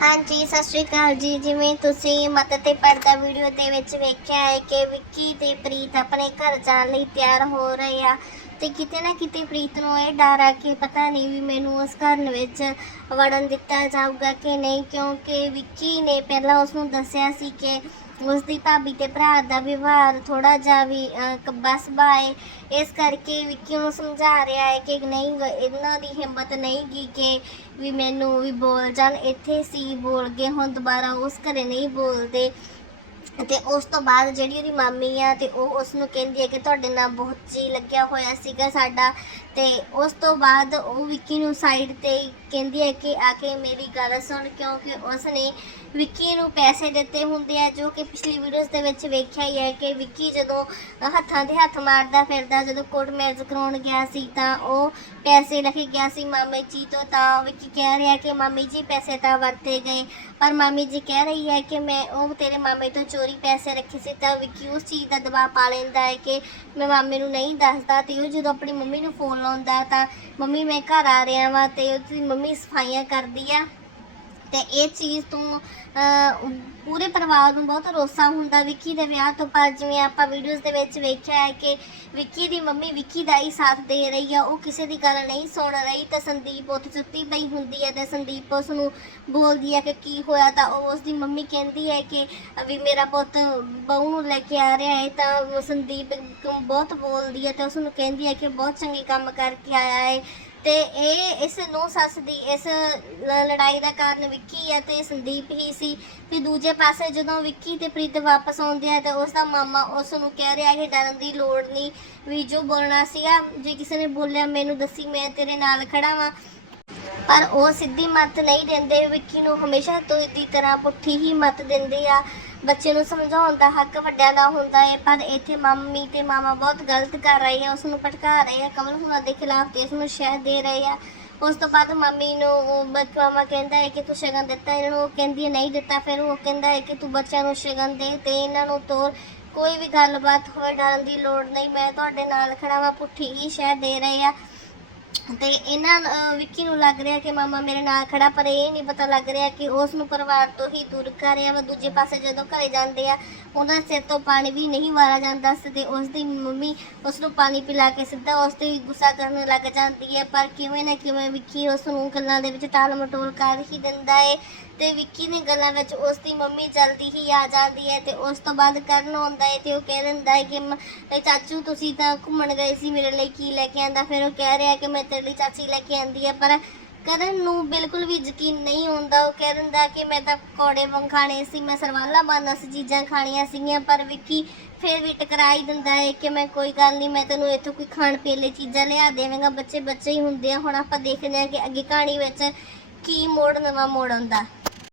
ਹਾਂਜੀ, ਸਤਿ ਸ਼੍ਰੀ ਅਕਾਲ ਜੀ। ਜਿਵੇਂ ਤੁਸੀਂ ਮਤ ਤੇ ਪਰਦਾ ਵੀਡੀਓ ਦੇ ਵਿੱਚ ਵੇਖਿਆ ਹੈ ਕਿ ਵਿੱਕੀ ਤੇ ਪ੍ਰੀਤ ਆਪਣੇ ਘਰ ਜਾਣ ਲਈ ਤਿਆਰ ਹੋ ਰਹੇ ਆ। ਤੇ ਕਿਤੇ ਨਾ ਕਿਤੇ ਪ੍ਰੀਤ ਨੂੰ ਇਹ ਡਰ ਆ ਕਿ ਪਤਾ ਨਹੀਂ ਵੀ ਮੈਨੂੰ ਉਸ ਘਰ ਵਿੱਚ ਵੜਨ ਦਿੱਤਾ ਜਾਊਗਾ ਕਿ ਨਹੀਂ ਕਿਉਂਕਿ ਵਿੱਕੀ ਨੇ ਪਹਿਲਾਂ ਉਸ ਨੂੰ ਦੱਸਿਆ ਸੀ ਕਿ ਉਸ ਦੀ ਭਾਬੀ ਤੇ ਭਰਾ ਦਾ ਵਿਵਹਾਰ ਥੋੜਾ ਜਿਹਾ ਵੀ ਅਹ, ਕੱਬਾ ਸੁਭਾਅ ਹੈ ਇਸ ਕਰਕੇ ਵਿੱਕੀ ਨੂੰ ਸਮਝਾ ਰਿਹਾ ਹੈ ਕਿ ਨਹੀਂ ਇਹਨਾਂ ਦੀ ਹਿੰਮਤ ਨਹੀਂ ਗੀ ਕਿ ਵੀ ਮੈਨੂੰ ਵੀ ਬੋਲ ਜਾਣ। ਇੱਥੇ ਸੀ ਬੋਲ ਗਏ ਹੁਣ ਦੁਬਾਰਾ ਉਸ ਘਰੇ ਨਹੀਂ ਬੋਲਦੇ। ਤੇ ਉਸ ਤੋਂ ਬਾਅਦ ਜਿਹੜੀ ਉਹਦੀ ਮਾਮੀ ਆ ਤੇ ਉਹ ਉਸ ਨੂੰ ਕਹਿੰਦੀ ਹੈ ਕਿ ਤੁਹਾਡੇ ਨਾਲ ਬਹੁਤ ਜੀ ਲੱਗਿਆ ਹੋਇਆ ਸੀਗਾ ਸਾਡਾ। ਤੇ ਉਸ ਤੋਂ ਬਾਅਦ ਉਹ ਵਿੱਕੀ ਨੂੰ ਸਾਈਡ ਤੇ ਕਹਿੰਦੀ ਹੈ ਕਿ ਆ ਕੇ ਮੇਰੀ ਗੱਲ ਸੁਣ, ਕਿਉਂਕਿ ਉਸ ਨੇ ਵਿੱਕੀ ਨੂੰ ਪੈਸੇ ਦਿੱਤੇ ਹੁੰਦੇ ਆ, ਜੋ ਕਿ ਪਿਛਲੀ ਵੀਡੀਓਜ਼ ਦੇ ਵਿੱਚ ਵੇਖਿਆ ਹੀ ਹੈ ਕਿ ਵਿੱਕੀ ਜਦੋਂ ਹੱਥਾਂ ਦੇ ਹੱਥ ਮਾਰਦਾ ਫਿਰਦਾ, ਜਦੋਂ ਕੋਰਟ ਮੈਰਿਜ ਕਰਾਉਣ ਗਿਆ ਸੀ ਤਾਂ ਉਹ ਪੈਸੇ ਲੈ ਕੇ ਗਿਆ ਸੀ ਮਾਮੇ ਜੀ ਤੋਂ, ਤਾਂ ਵਿੱਕੀ ਕਹਿ ਰਿਹਾ ਕਿ ਮਾਮੀ ਜੀ ਪੈਸੇ ਤਾਂ ਵਰਤੇ ਗਏ। ਪਰ ਮਾਮੀ ਜੀ ਕਹਿ ਰਹੀ ਹੈ ਕਿ ਮੈਂ ਉਹ ਤੇਰੇ ਮਾਮੇ ਤੋਂ ਚੋਰੀ ਪੈਸੇ ਰੱਖੇ ਸੀ ਤਾਂ ਵਿੱਕੀ ਉਸ ਚੀਜ਼ ਦਾ ਦਬਾਅ ਪਾ ਲੈਂਦਾ ਹੈ ਕਿ ਮੈਂ ਮਾਮੇ ਨੂੰ ਨਹੀਂ ਦੱਸਦਾ ਤੇ ਉਹ ਜਦੋਂ ਆਪਣੀ ਮੰਮੀ ਨੂੰ ਫੋਨ ਲਾਉਂਦਾ ਤਾਂ ਮੰਮੀ ਮੈਂ ਘਰ ਆ ਰਿਹਾ ਵਾਂ ਤੇ ਉਹਦੀ ਮੰਮੀ ਸਫਾਈਆਂ ਕਰਦੀ ਆ। ਤੇ ਇਹ ਚੀਜ਼ ਤੋਂ ਪੂਰੇ ਪਰਿਵਾਰ ਨੂੰ ਬਹੁਤ ਰੋਸਾ ਹੁੰਦਾ ਵਿੱਕੀ ਦੇ ਵਿਆਹ ਤੋਂ ਬਾਅਦ, ਜਿਵੇਂ ਆਪਾਂ ਵੀਡੀਓਜ਼ ਦੇ ਵਿੱਚ ਵੇਖਿਆ ਹੈ ਕਿ ਵਿੱਕੀ ਦੀ ਮੰਮੀ ਵਿੱਕੀ ਦਾ ਹੀ ਸਾਥ ਦੇ ਰਹੀ ਆ, ਉਹ ਕਿਸੇ ਦੀ ਗੱਲ ਨਹੀਂ ਸੁਣ ਰਹੀ ਤਾਂ ਸੰਦੀਪ ਉੱਥੇ ਸੁੱਤੀ ਪਈ ਹੁੰਦੀ ਹੈ ਤੇ ਸੰਦੀਪ ਉਸ ਨੂੰ ਬੋਲਦੀ ਹੈ ਕਿ ਕੀ ਹੋਇਆ ਤਾਂ ਉਹ ਉਸ ਦੀ ਮੰਮੀ ਕਹਿੰਦੀ ਹੈ ਕਿ ਵੀ ਮੇਰਾ ਪੁੱਤ ਬਹੂ ਨੂੰ ਲੈ ਕੇ ਆ ਰਿਹਾ ਹੈ ਤਾਂ ਸੰਦੀਪ ਬਹੁਤ ਬੋਲਦੀ ਹੈ ਤੇ ਉਸ ਨੂੰ ਕਹਿੰਦੀ ਹੈ ਕਿ ਬਹੁਤ ਚੰਗੇ ਕੰਮ ਕਰਕੇ ਆਇਆ ਹੈ। ਤੇ ਇਹ ਇਸ ਨੂੰ ਸੱਸ ਦੀ ਇਸ ਲ- ਲੜਾਈ ਦਾ ਕਾਰਨ ਵਿੱਕੀ ਹੈ ਤੇ ਸੰਦੀਪ ਹੀ ਸੀ। ਤੇ ਦੂਜੇ ਪਾਸੇ ਜਦੋਂ ਵਿੱਕੀ ਤੇ ਪ੍ਰੀਤ ਵਾਪਸ ਆਉਂਦੇ ਆ ਤੇ ਉਸ ਦਾ ਮਾਮਾ ਉਸ ਨੂੰ ਕਹਿ ਰਿਹਾ ਕਿ ਡਰਨ ਦੀ ਲੋੜ ਨਹੀਂ ਵੀ ਜੋ ਬੋਲਣਾ ਸੀਗਾ, ਜੇ ਕਿਸੇ ਨੇ ਬੋਲਿਆ ਮੈਨੂੰ ਦੱਸੀ ਮੈਂ ਤੇਰੇ ਨਾਲ ਖੜਾ ਵਾਂ। ਪਰ ਉਹ ਸਿੱਧੀ ਮੱਤ ਨਹੀਂ ਦਿੰਦੇ। ਵਿੱਕੀ ਨੂੰ ਹਮੇਸ਼ਾ ਤੋਂ ਦੀ ਤਰ੍ਹਾਂ ਪੁੱਠੀ ਹੀ ਮੱਤ ਦਿੰਦੇ ਆ। ਬੱਚੇ ਨੂੰ ਸਮਝਾਉਣ ਦਾ ਹੱਕ ਵੱਡਿਆਂ ਦਾ ਹੁੰਦਾ ਹੈ ਪਰ ਇੱਥੇ ਮੰਮੀ ਤੇ ਮਾਮਾ ਬਹੁਤ ਗਲਤ ਕਰ ਰਹੇ ਆ। ਉਸ ਨੂੰ ਭਟਕਾ ਰਹੇ ਆ। ਕਮਲ ਹੁਣਾਂ ਦੇ ਖਿਲਾਫ ਤੇ ਉਸ ਨੂੰ ਸ਼ਹਿ ਦੇ ਰਹੇ ਆ। ਉਸ ਤੋਂ ਬਾਅਦ ਮੰਮੀ ਨੂੰ ਉਹ ਮਾਮਾ ਕਹਿੰਦਾ ਹੈ ਕਿ ਤੂੰ ਸ਼ਗਨ ਦਿੱਤਾ। ਇਹਨਾਂ ਨੂੰ ਉਹ ਕਹਿੰਦੀ ਹੈ ਨਹੀਂ ਦਿੱਤਾ। ਫਿਰ ਉਹ ਕਹਿੰਦਾ ਹੈ ਕਿ ਤੂੰ ਬੱਚਿਆਂ ਨੂੰ ਸ਼ਗਨ ਦੇ ਤੇ ਇਹਨਾਂ ਨੂੰ ਤੋਰ। ਕੋਈ ਵੀ ਗੱਲਬਾਤ ਹੋਵੇ ਡਰਨ ਦੀ ਲੋੜ ਨਹੀਂ। ਮੈਂ ਤੁਹਾਡੇ ਨਾਲ ਖੜਾ ਵਾਂ। ਪੁੱਠੀ ਹੀ ਸ਼ਹਿ ਦੇ ਰਹੇ ਆ। ਤੇ ਇਹਨਾਂ ਵਿੱਕੀ ਨੂੰ ਲੱਗ ਰਿਹਾ ਕਿ ਮਾਮਾ ਮੇਰੇ ਨਾਲ ਖੜਾ, ਪਰ ਇਹ ਨਹੀਂ ਪਤਾ ਲੱਗ ਰਿਹਾ ਕਿ ਉਸ ਨੂੰ ਪਰਿਵਾਰ ਤੋਂ ਹੀ ਦੂਰ ਕਰ ਰਿਹਾ ਵਾ। ਦੂਜੇ ਪਾਸੇ ਜਦੋਂ ਘਰੇ ਜਾਂਦੇ ਆ ਉਹਨਾਂ ਸਿਰ ਤੋਂ ਪਾਣੀ ਵੀ ਨਹੀਂ ਮਾਰਿਆ ਜਾਂਦਾ ਸੀ ਤੇ ਉਸ ਦੀ ਮੰਮੀ ਉਸ ਨੂੰ ਪਾਣੀ ਪਿਲਾ ਕੇ ਸਿੱਧਾ ਉਸ ਤੇ ਗੁੱਸਾ ਕਰਨ ਲੱਗ ਜਾਂਦੀ ਹੈ। ਪਰ ਕਿਵੇਂ ਨਾ ਕਿਵੇਂ ਵਿੱਕੀ ਉਸ ਨੂੰ ਗੱਲਾਂ ਦੇ ਵਿੱਚ ਟਾਲ ਮਟੋਲ ਕਰ ਹੀ ਦਿੰਦਾ ਹੈ ਤੇ ਵਿੱਕੀ ਦੀ ਗੱਲਾਂ ਵਿੱਚ ਉਸ ਦੀ ਮੰਮੀ ਜਲਦੀ ਹੀ ਆ ਜਾਂਦੀ ਹੈ ਤੇ ਉਸ ਤੋਂ ਬਾਅਦ ਕਰਨ ਆਉਂਦਾ ਹੈ ਤੇ ਉਹ ਕਹਿ ਦਿੰਦਾ ਹੈ ਕਿ ਮ- ਚਾਚੂ, ਤੁਸੀਂ ਤਾਂ ਘੁੰਮਣ ਗਏ ਸੀ ਮੇਰੇ ਲਈ ਕੀ ਲੈ ਕੇ ਆਂਦਾ? ਫਿਰ ਉਹ ਕਹਿ ਰਿਹਾ ਕਿ ਮੈਂ ਤੇਰੇ ਲਈ ਚਾਚੀ ਲੈ ਕੇ ਆਂਦੀ ਹੈ, ਪਰ ਕਰਨ ਨੂੰ ਬਿਲਕੁਲ ਵੀ ਯਕੀਨ ਨਹੀਂ ਹੁੰਦਾ। ਉਹ ਕਹਿ ਦਿੰਦਾ ਕਿ ਮੈਂ ਤਾਂ ਪਕੌੜੇ ਵਾਂਗ ਖਾਣੇ ਸੀ, ਮੈਂ ਸਰਵਾਲਾ ਬਾਨਾ ਸੀ, ਚੀਜ਼ਾਂ ਖਾਣੀਆਂ ਸੀਗੀਆਂ, ਪਰ ਵਿੱਕੀ ਫਿਰ ਵੀ ਟਕਰਾ ਹੀ ਦਿੰਦਾ ਹੈ ਕਿ ਮੈਂ ਕੋਈ ਗੱਲ ਨਹੀਂ, ਮੈਂ ਤੈਨੂੰ ਇੱਥੋਂ ਕੋਈ ਖਾਣ ਪੀਣ ਲਈ ਚੀਜ਼ਾਂ ਲਿਆ ਦੇਵਾਂਗਾ। ਬੱਚੇ ਬੱਚੇ ਹੀ ਹੁੰਦੇ ਆ। ਹੁਣ ਆਪਾਂ ਦੇਖਦੇ ਹਾਂ ਕਿ ਅੱਗੇ ਕਹਾਣੀ ਵਿੱਚ ਕੀ ਮੋੜ, ਨਵਾਂ ਮੋੜ ਆਉਂਦਾ।